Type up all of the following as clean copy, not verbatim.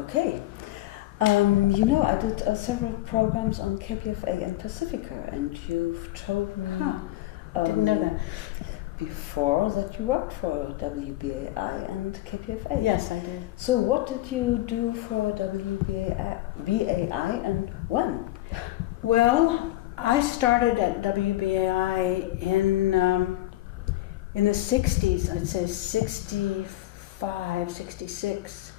Okay. You know, I did several programs on KPFA and Pacifica, and you've told me Didn't know that. before that you worked for WBAI and KPFA. Yes, I did. So what did you do for WBAI and when? Well, I started at WBAI in the 60s, I'd say 65, 66.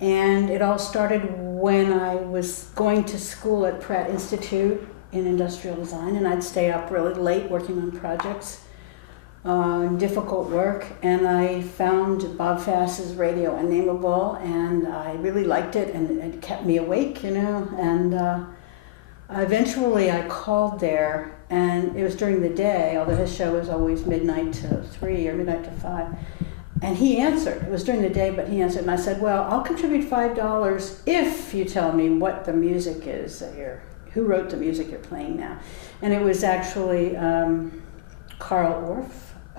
And it all started when I was going to school at Pratt Institute in Industrial Design, and I'd stay up really late working on projects, difficult work, and I found Bob Fass's Radio Unnameable, and I really liked it, and it kept me awake, you know, and eventually I called there, and it was during the day, although his show was always midnight to 3 or midnight to 5. And he answered. It was during the day, but he answered. And I said, well, I'll contribute $5 if you tell me what the music is that who wrote the music you're playing now. And it was actually Carl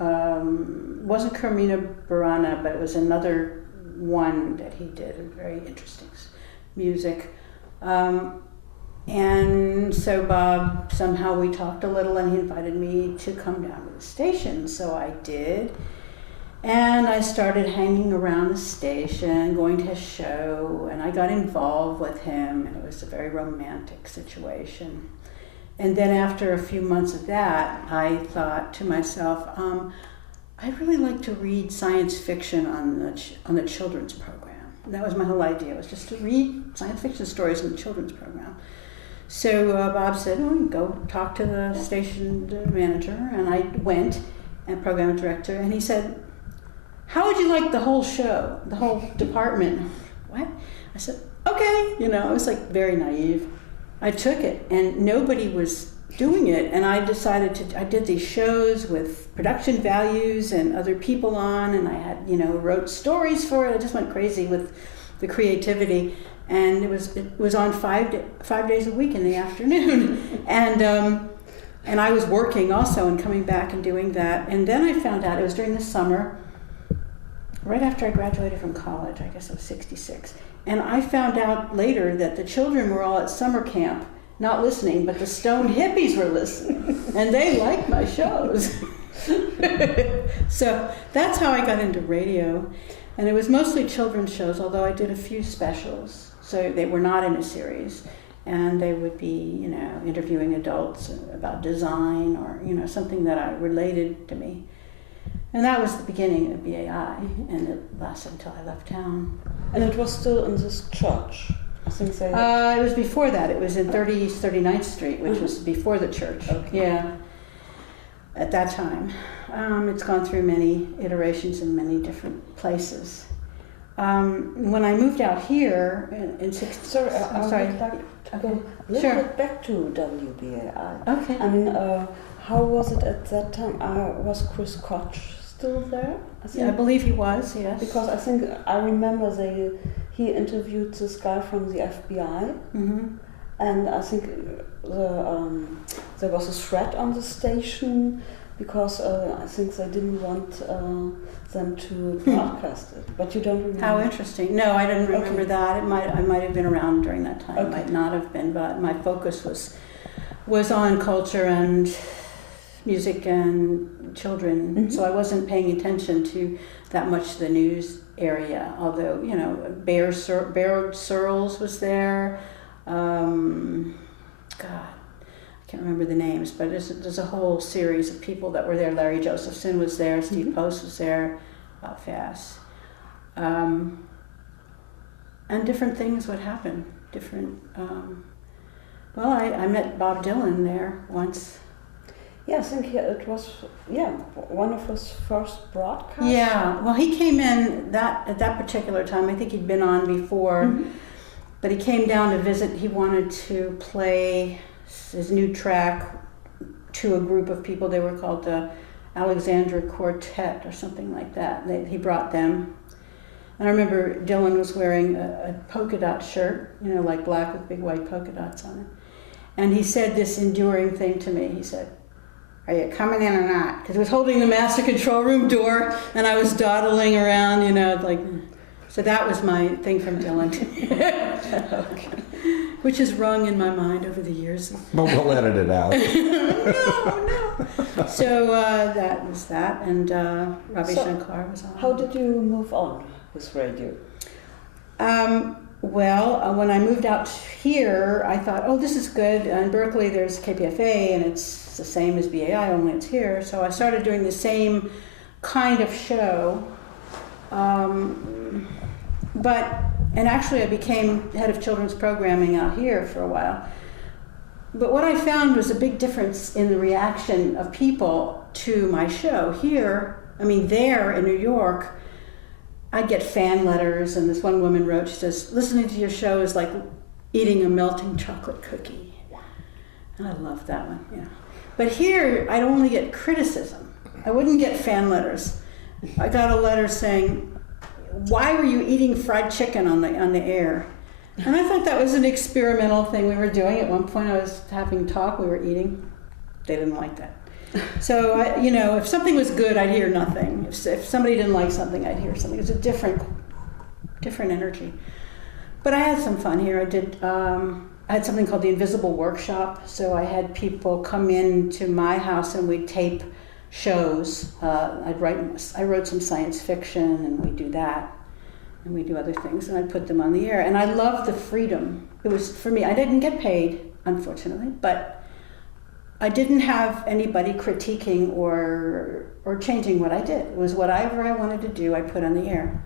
Orff. Wasn't Carmina Burana, but it was another one that he did, very interesting music. And so Bob, somehow we talked a little, and he invited me to come down to the station. So I did. And I started hanging around the station, going to his show, and I got involved with him, and it was a very romantic situation. And then after a few months of that, I thought to myself, I'd really like to read science fiction on the children's program. And that was my whole idea, was just to read science fiction stories on the children's program. So Bob said, oh, go talk to the station manager, and I went, and program director, and he said, how would you like the whole show, the whole department? What? I said, okay. You know, I was like very naive. I took it, and nobody was doing it, and I decided I did these shows with production values and other people on, and I had, you know, wrote stories for it. I just went crazy with the creativity, and it was on 5 days a week in the afternoon, and I was working also and coming back and doing that, and then I found out it was during the summer, right after I graduated from college, I guess it was 66. And I found out later that the children were all at summer camp, not listening, but the stoned hippies were listening. And they liked my shows. So that's how I got into radio. And it was mostly children's shows, although I did a few specials. So they were not in a series. And they would be, you know, interviewing adults about design or, you know, something that related to me. And that was the beginning of BAI, and it lasted until I left town. And it was still in this church? I think it was before that. It was in 39th Street, which was before the church. Okay. Yeah, at that time. It's gone through many iterations in many different places. When I moved out here in 60... Sorry, I would like to go a little bit back to WBAI. Okay. I mean, how was it at that time? Was Chris Koch still there? I believe he was, yes. Because I think I remember he interviewed this guy from the FBI, and I think there was a threat on the station because I think they didn't want them to broadcast it. But you don't remember? How interesting. No, I didn't remember that. I might have been around during that time. Okay. Might not have been, but my focus was on culture and music and children, so I wasn't paying attention to that much the news area, although, you know, Baird Searles was there, God, I can't remember the names, but there's a whole series of people that were there. Larry Josephson was there, Steve Post was there, Bob Fass, and different things would happen, well, I met Bob Dylan there once. Yeah, I think it was one of his first broadcasts. Yeah, well, he came in at that particular time. I think he'd been on before, but he came down to visit. He wanted to play his new track to a group of people. They were called the Alexandra Quartet or something like that. He brought them. And I remember Dylan was wearing a polka dot shirt, you know, like black with big white polka dots on it. And he said this enduring thing to me. He said, "Are you coming in or not?" Because he was holding the master control room door, and I was dawdling around, you know, like So that was my thing from Dylan, which has rung in my mind over the years. But we'll edit it out. No. So that was that, and Ravi Shankar was on. How did you move on with radio? When I moved out here, I thought, oh, this is good. In Berkeley, there's KPFA, and it's the same as BAI, only it's here. So I started doing the same kind of show. And actually I became head of children's programming out here for a while. But what I found was a big difference in the reaction of people to my show. Here, there in New York, I'd get fan letters, and this one woman wrote, she says, listening to your show is like eating a melting chocolate cookie. And I loved that one, yeah. But here, I'd only get criticism. I wouldn't get fan letters. I got a letter saying, why were you eating fried chicken on the air? And I thought that was an experimental thing we were doing. At one point I was having talk, we were eating. They didn't like that. So, if something was good, I'd hear nothing. If somebody didn't like something, I'd hear something. It was a different energy. But I had some fun here. I had something called the Invisible Workshop. So I had people come into my house and we'd tape shows. I wrote some science fiction, and we do that, and we do other things, and I put them on the air. And I loved the freedom. It was, for me, I didn't get paid, unfortunately, but I didn't have anybody critiquing or changing what I did. It was whatever I wanted to do, I put on the air.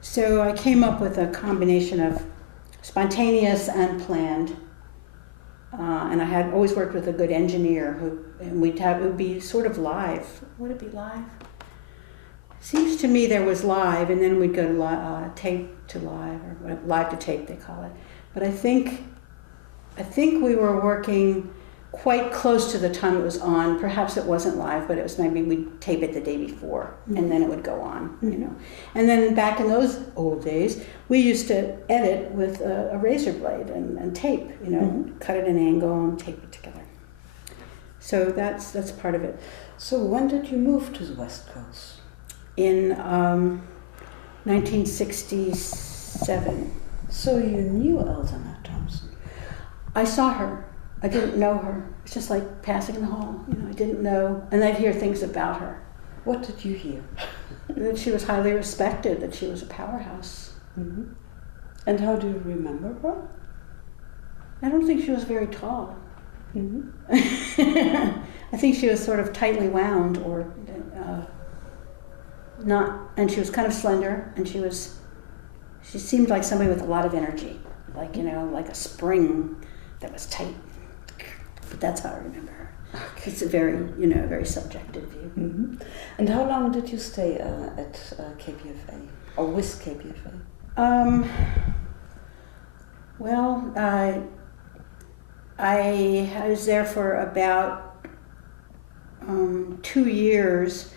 So I came up with a combination of spontaneous and planned. And I had always worked with a good engineer it would be sort of live. Would it be live? Seems to me there was live, and then we'd go to tape to live, or live to tape they call it. But I think we were working quite close to the time it was on. Perhaps it wasn't live, but it was maybe we'd tape it the day before, and then it would go on, And then back in those old days, we used to edit with a razor blade and tape, cut at an angle and tape it together. So that's part of it. So when did you move to the West Coast? In 1967. So you knew Elzana Thompson? I saw her. I didn't know her. It's just like passing in the hall. I didn't know. And I'd hear things about her. What did you hear? That she was highly respected, that she was a powerhouse. Mm-hmm. And how do you remember her? I don't think she was very tall. Mm-hmm. I think she was sort of tightly wound, or not, and she was kind of slender, and she seemed like somebody with a lot of energy, like, like a spring that was tight. But that's how I remember her. Okay. It's a very, very subjective view. Mm-hmm. And how long did you stay at KPFA, or with KPFA? I was there for about 2 years,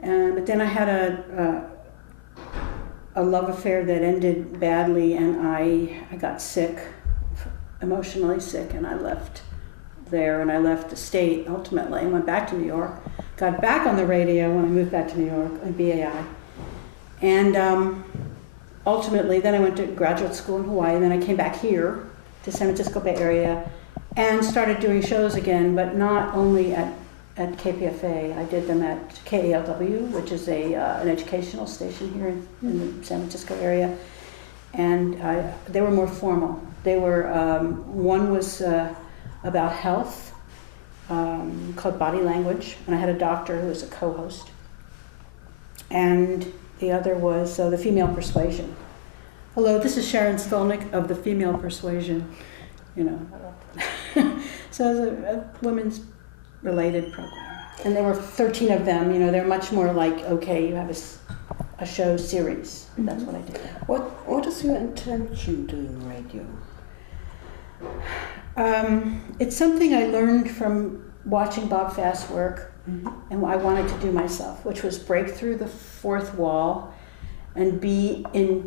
but then I had a love affair that ended badly, and I got sick, emotionally sick, and I left there, and I left the state ultimately and went back to New York. Got back on the radio when I moved back to New York on BAI, and ultimately then I went to graduate school in Hawaii, and then I came back here to San Francisco Bay Area and started doing shows again, but not only at KPFA. I did them at KALW, which is an educational station here in the San Francisco area, and they were more formal. They were, one was about health, called Body Language, and I had a doctor who was a co-host, and the other was The Female Persuasion. Hello, this is Sharon Skolnick of The Female Persuasion, So it was a women's related program. And there were 13 of them, they're much more like, okay, you have a show series. That's what I did. What is your intention doing radio? It's something I learned from watching Bob Fast work, and I wanted to do myself, which was break through the fourth wall and be in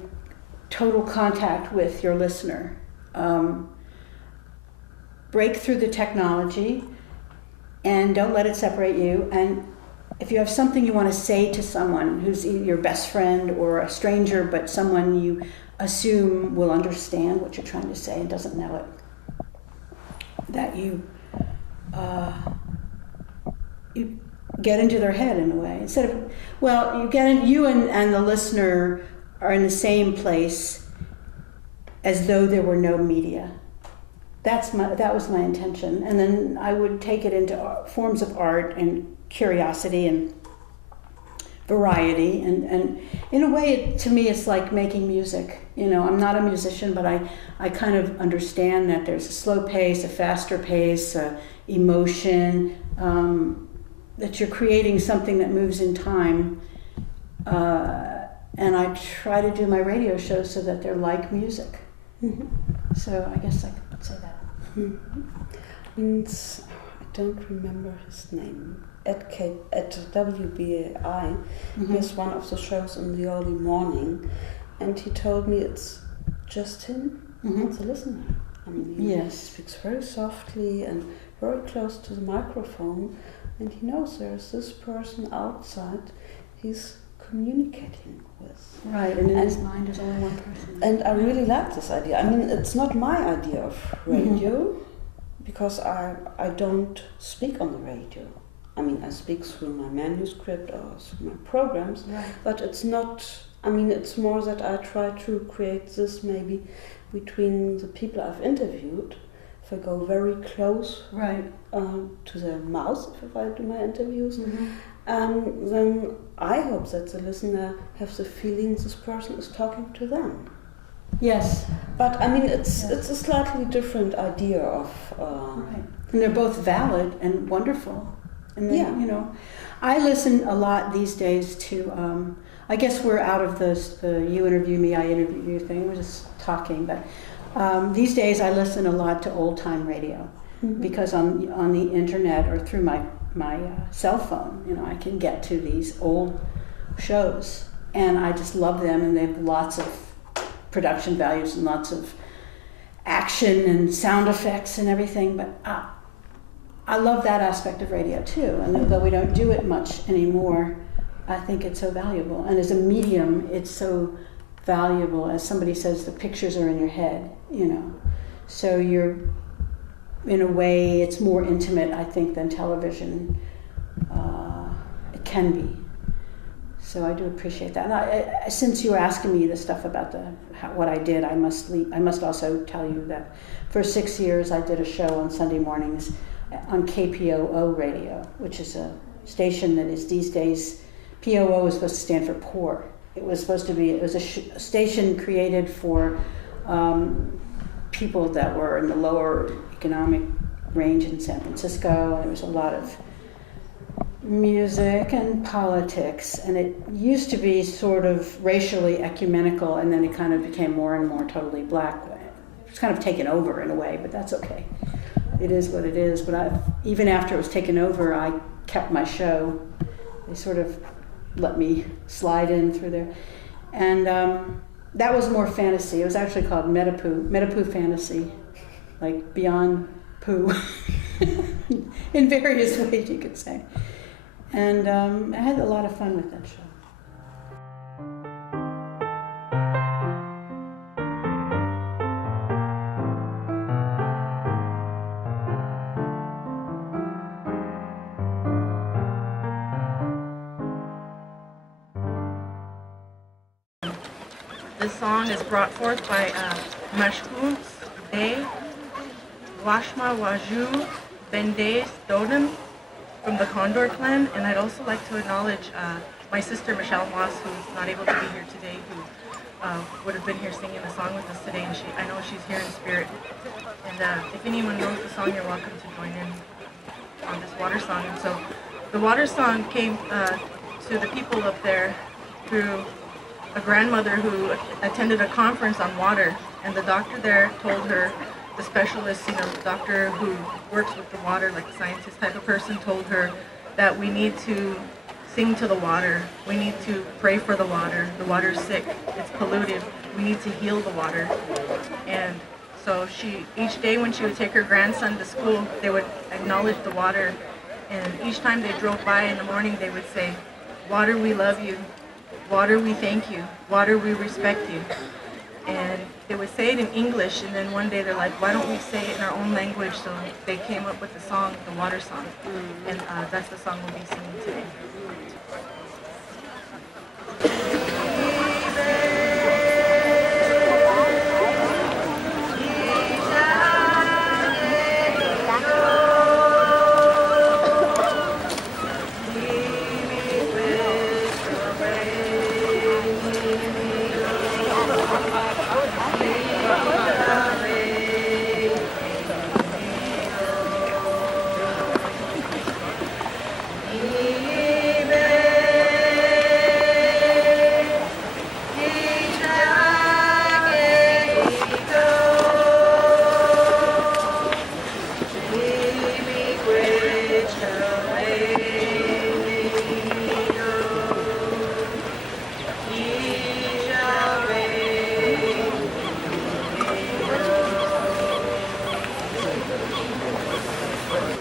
total contact with your listener. Break through the technology and don't let it separate you, and if you have something you want to say to someone who's your best friend or a stranger, but someone you assume will understand what you're trying to say and doesn't know it, that you get into their head in a way. Instead of, well, you and the listener are in the same place as though there were no media. That was my intention. And then I would take it into forms of art and curiosity and variety. And in a way, to me, it's like making music. I'm not a musician, but I kind of understand that there's a slow pace, a faster pace, emotion, that you're creating something that moves in time. And I try to do my radio shows so that they're like music. Mm-hmm. So I guess I could say that. Mm-hmm. And I don't remember his name. At WBAI, mm-hmm. He has one of the shows in the early morning, and he told me it's just him, mm-hmm. and the listener. I mean, he speaks very softly and very close to the microphone, and he knows there's this person outside he's communicating with. Right, and in his mind there's only one person. And I really like this idea. I mean, it's not my idea of radio, mm-hmm. because I don't speak on the radio. I mean, I speak through my manuscript or through my programs, right. But it's not, I mean, it's more that I try to create this maybe between the people I've interviewed. If I go very close, right. To their mouth if I do my interviews, mm-hmm. Then I hope that the listener has the feeling this person is talking to them. Yes. But I mean, it's a slightly different idea of... right. And they're both valid and wonderful. And then, I listen a lot these days to, I guess we're out of the you interview me, I interview you thing. We're just talking, but these days I listen a lot to old-time radio, mm-hmm. because on the internet or through my cell phone, I can get to these old shows, and I just love them, and they have lots of production values and lots of action and sound effects and everything, but I love that aspect of radio too, and though we don't do it much anymore, I think it's so valuable. And as a medium, it's so valuable. As somebody says, the pictures are in your head, So you're, in a way, it's more intimate, I think, than television. It can be. So I do appreciate that. And since you were asking me the stuff about what I did, I must also tell you that for 6 years I did a show on Sunday mornings on KPOO radio, which is a station that is these days, POO is supposed to stand for poor. It was a station created for people that were in the lower economic range in San Francisco, and there was a lot of music and politics, and it used to be sort of racially ecumenical, and then it kind of became more and more totally black. It's kind of taken over in a way, but that's okay. It is what it is. But even after it was taken over, I kept my show. They sort of let me slide in through there. And that was more fantasy. It was actually called Metapoo Fantasy, like beyond poo, in various ways, you could say. And I had a lot of fun with that show. This song is brought forth by Mashkuns De Washma Waju Bendes Dodim from the Condor Clan, and I'd also like to acknowledge my sister Michelle Moss, who's not able to be here today, who would have been here singing the song with us today, and I know she's here in spirit. And if anyone knows the song, you're welcome to join in on this water song. And so the water song came to the people up there through a grandmother who attended a conference on water, and the doctor there told her, the specialist, the doctor who works with the water, like a scientist type of person, told her that we need to sing to the water, we need to pray for the water's sick, it's polluted, we need to heal the water. And so each day when she would take her grandson to school, they would acknowledge the water And each time they drove by in the morning, they would say, "Water, we love you. Water, we thank you. Water, we respect you." And they would say it in English, and then one day they're like, "Why don't we say it in our own language?" So they came up with the song, the Water Song. And that's the song we'll be singing today.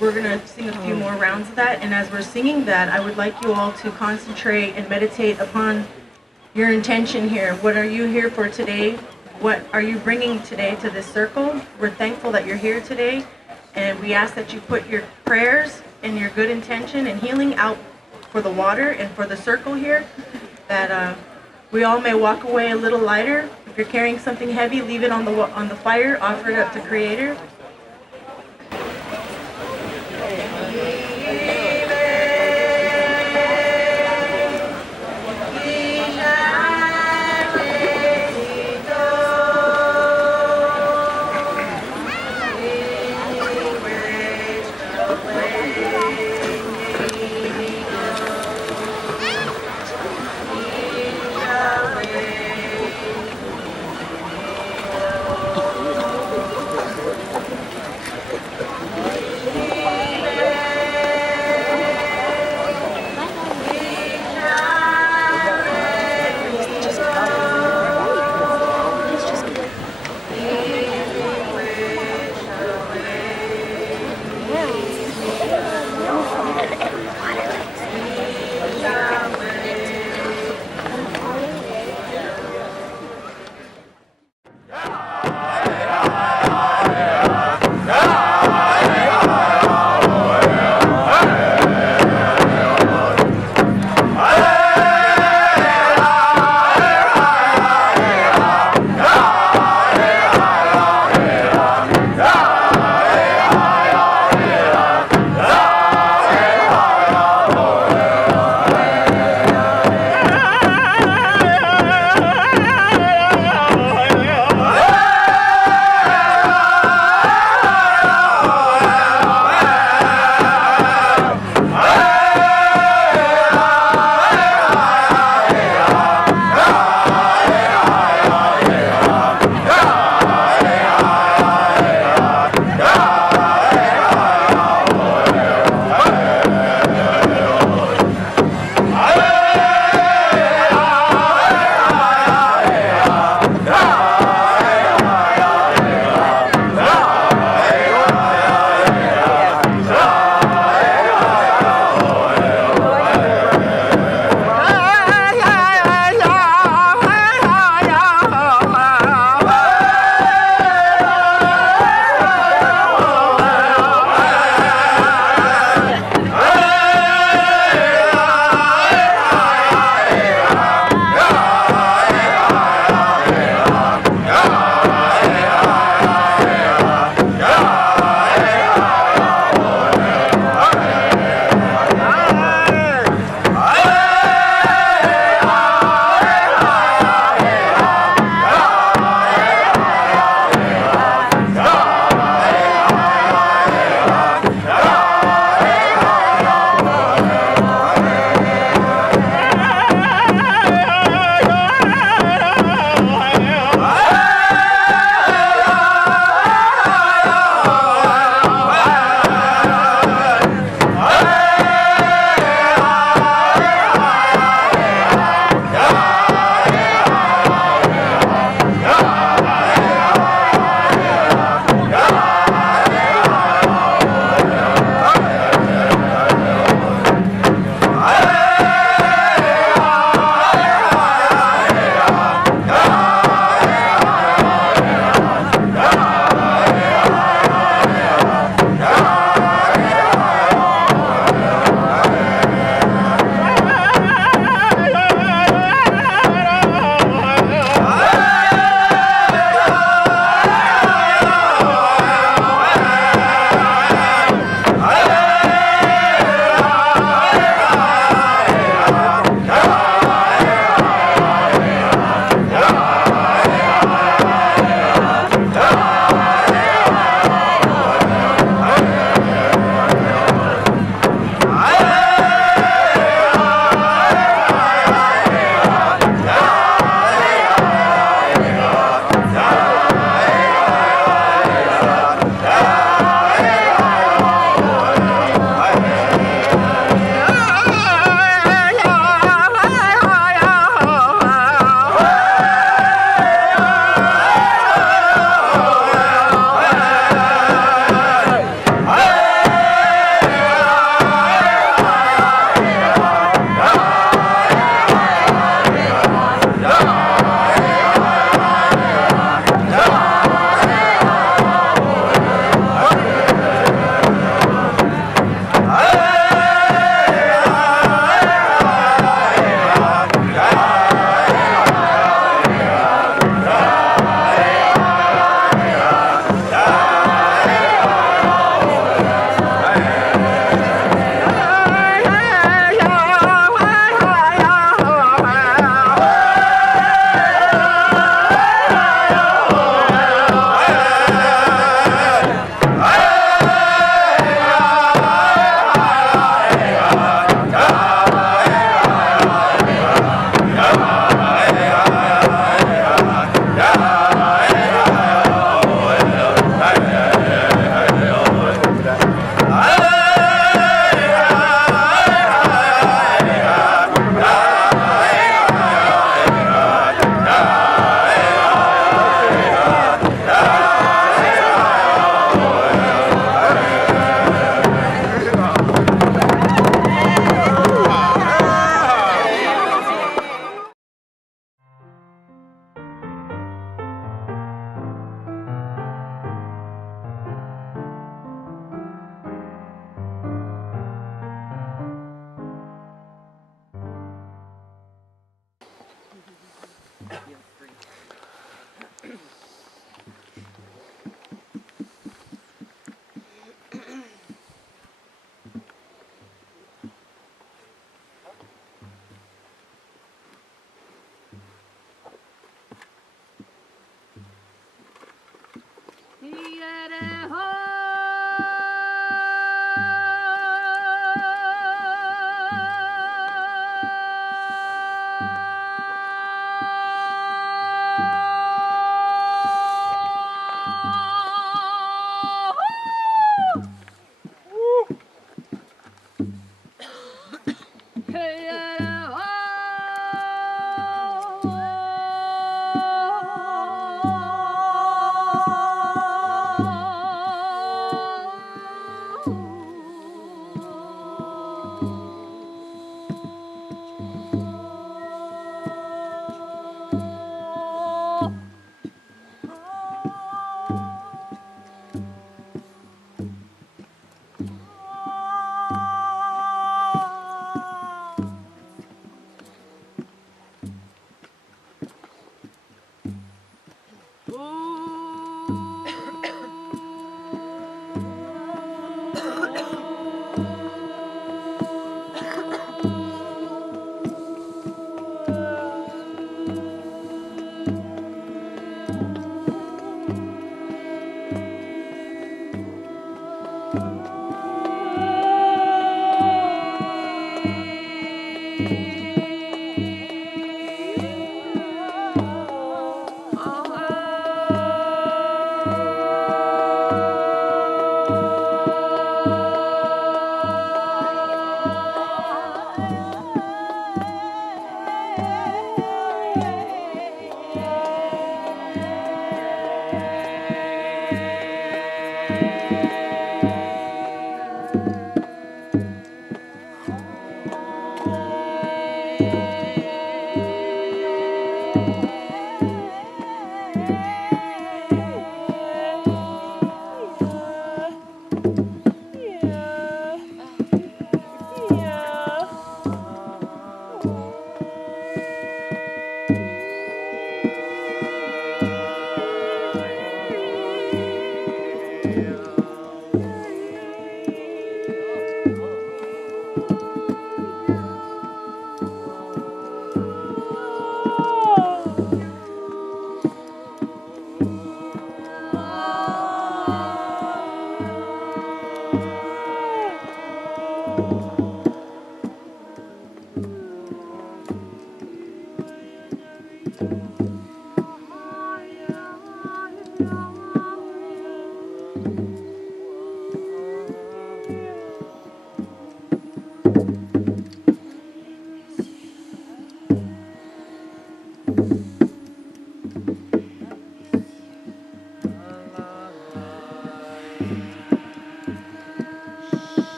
We're going to sing a few more rounds of that, and as we're singing that, I would like you all to concentrate and meditate upon your intention here. What are you here for today? What are you bringing today to this circle? We're thankful that you're here today, and we ask that you put your prayers and your good intention and healing out for the water and for the circle here, that we all may walk away a little lighter. If you're carrying something heavy, leave it on the fire, offer it up to Creator.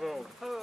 Bravo.